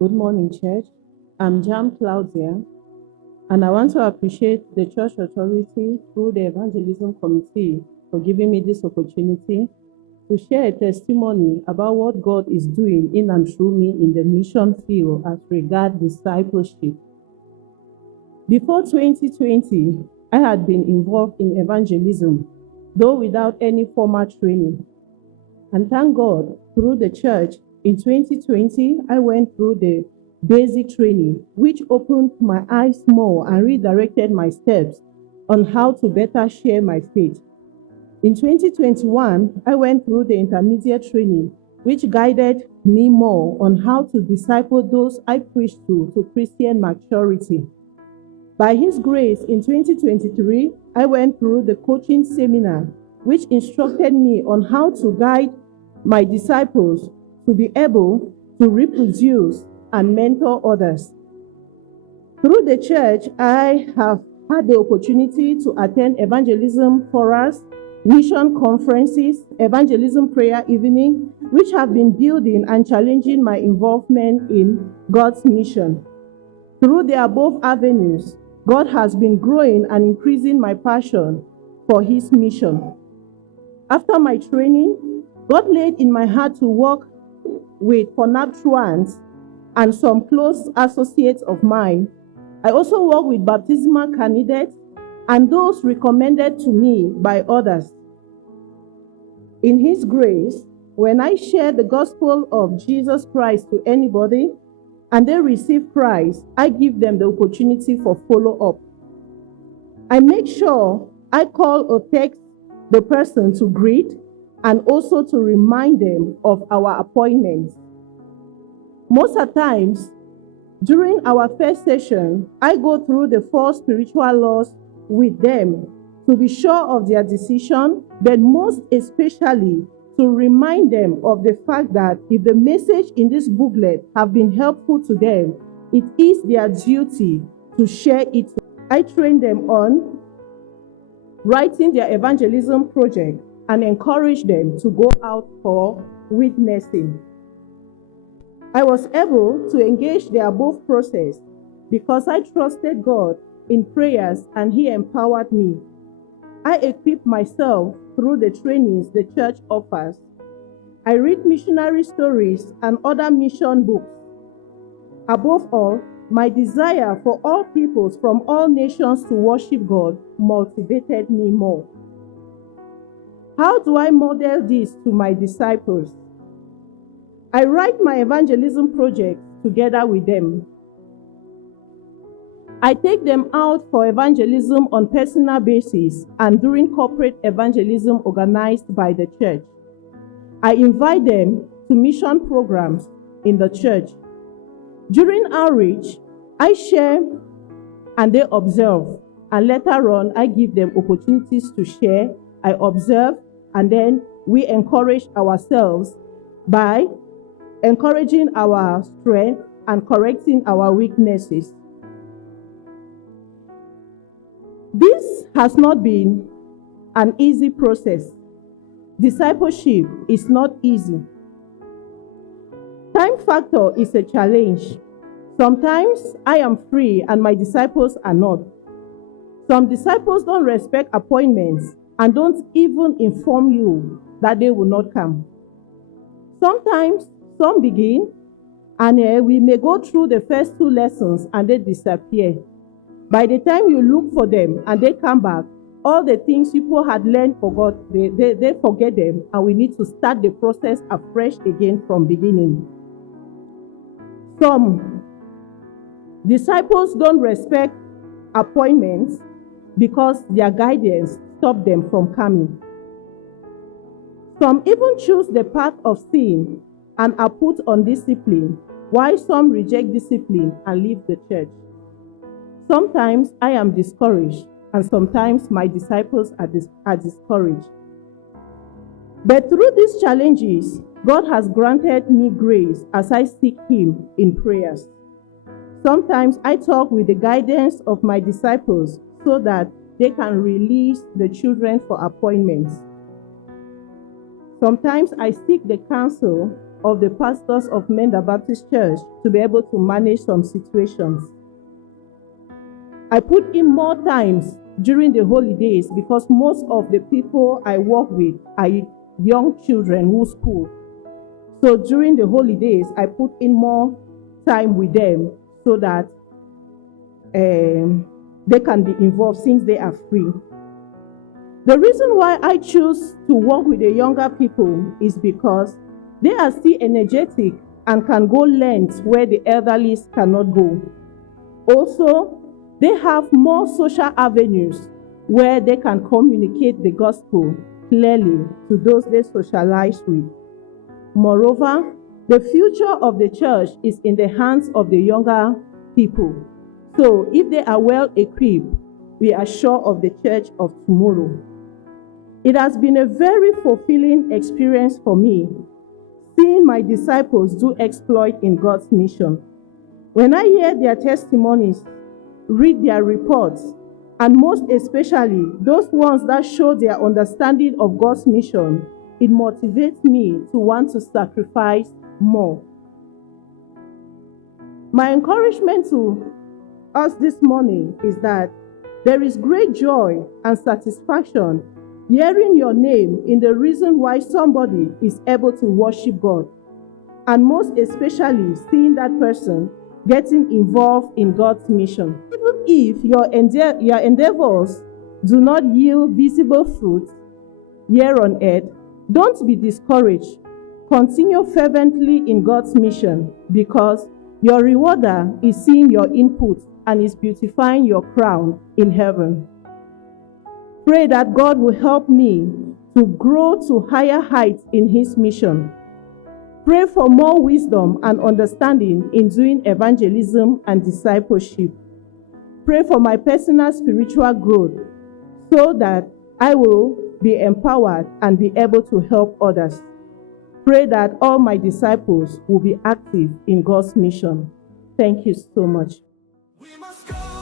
Good morning, church. I'm Jam Claudia, and I want to appreciate the church authority through the Evangelism Committee for giving me this opportunity to share a testimony about what God is doing in and through me in the mission field as regards discipleship. Before 2020, I had been involved in evangelism, though without any formal training. And thank God, through the church, in 2020, I went through the basic training, which opened my eyes more and redirected my steps on how to better share my faith. In 2021, I went through the intermediate training, which guided me more on how to disciple those I preach to Christian maturity. By His grace, in 2023, I went through the coaching seminar, which instructed me on how to guide my disciples to be able to reproduce and mentor others. Through the church, I have had the opportunity to attend evangelism forums, mission conferences, evangelism prayer evening, which have been building and challenging my involvement in God's mission. Through the above avenues, God has been growing and increasing my passion for His mission. After my training, God laid in my heart to work with connatuans and some close associates of mine. I also work with baptismal candidates and those recommended to me by others. In His grace, when I share the gospel of Jesus Christ to anybody and they receive Christ, I give them the opportunity for follow-up. I make sure I call or text the person to greet and also to remind them of our appointments. Most of the times, during our first session, I go through the 4 spiritual laws with them to be sure of their decision, but most especially to remind them of the fact that if the message in this booklet have been helpful to them, it is their duty to share it. I train them on writing their evangelism project and encourage them to go out for witnessing. I was able to engage the above process because I trusted God in prayers and He empowered me. I equipped myself through the trainings the church offers. I read missionary stories and other mission books. Above all, my desire for all peoples from all nations to worship God motivated me more. How do I model this to my disciples? I write my evangelism project together with them. I take them out for evangelism on personal basis and during corporate evangelism organized by the church. I invite them to mission programs in the church. During outreach, I share and they observe, and later on, I give them opportunities to share. I observe, and then we encourage ourselves by encouraging our strength and correcting our weaknesses. This has not been an easy process. Discipleship is not easy. Time factor is a challenge. Sometimes I am free and my disciples are not. Some disciples don't respect appointments and don't even inform you that they will not come. Sometimes some begin and we may go through the first 2 lessons and they disappear. By the time you look for them and they come back, all the things people had learned they forget them, and we need to start the process afresh again from beginning. Some disciples don't respect appointments because their guidance stopped them from coming. Some even choose the path of sin and are put on discipline, while some reject discipline and leave the church. Sometimes I am discouraged, and sometimes my disciples are discouraged. But through these challenges, God has granted me grace as I seek Him in prayers. Sometimes I talk with the guidance of my disciples so that they can release the children for appointments. Sometimes I seek the counsel of the pastors of Menda Baptist Church to be able to manage some situations. I put in more times during the holidays because most of the people I work with are young children who school. So during the holidays, I put in more time with them so that they can be involved since they are free. The reason why I choose to work with the younger people is because they are still energetic and can go lengths where the elderly cannot go. Also, they have more social avenues where they can communicate the gospel clearly to those they socialize with. Moreover, the future of the church is in the hands of the younger people. So if they are well equipped, we are sure of the church of tomorrow. It has been a very fulfilling experience for me, seeing my disciples do exploit in God's mission. When I hear their testimonies, read their reports, and most especially those ones that show their understanding of God's mission, it motivates me to want to sacrifice more. My encouragement to us this morning is that there is great joy and satisfaction hearing your name in the reason why somebody is able to worship God, and most especially seeing that person getting involved in God's mission. Even if your endeavors do not yield visible fruit here on earth, don't be discouraged. Continue fervently in God's mission because your rewarder is seeing your input and is beautifying your crown in heaven. Pray that God will help me to grow to higher heights in His mission. Pray for more wisdom and understanding in doing evangelism and discipleship. Pray for my personal spiritual growth so that I will be empowered and be able to help others. Pray that all my disciples will be active in God's mission. Thank you so much. We must go.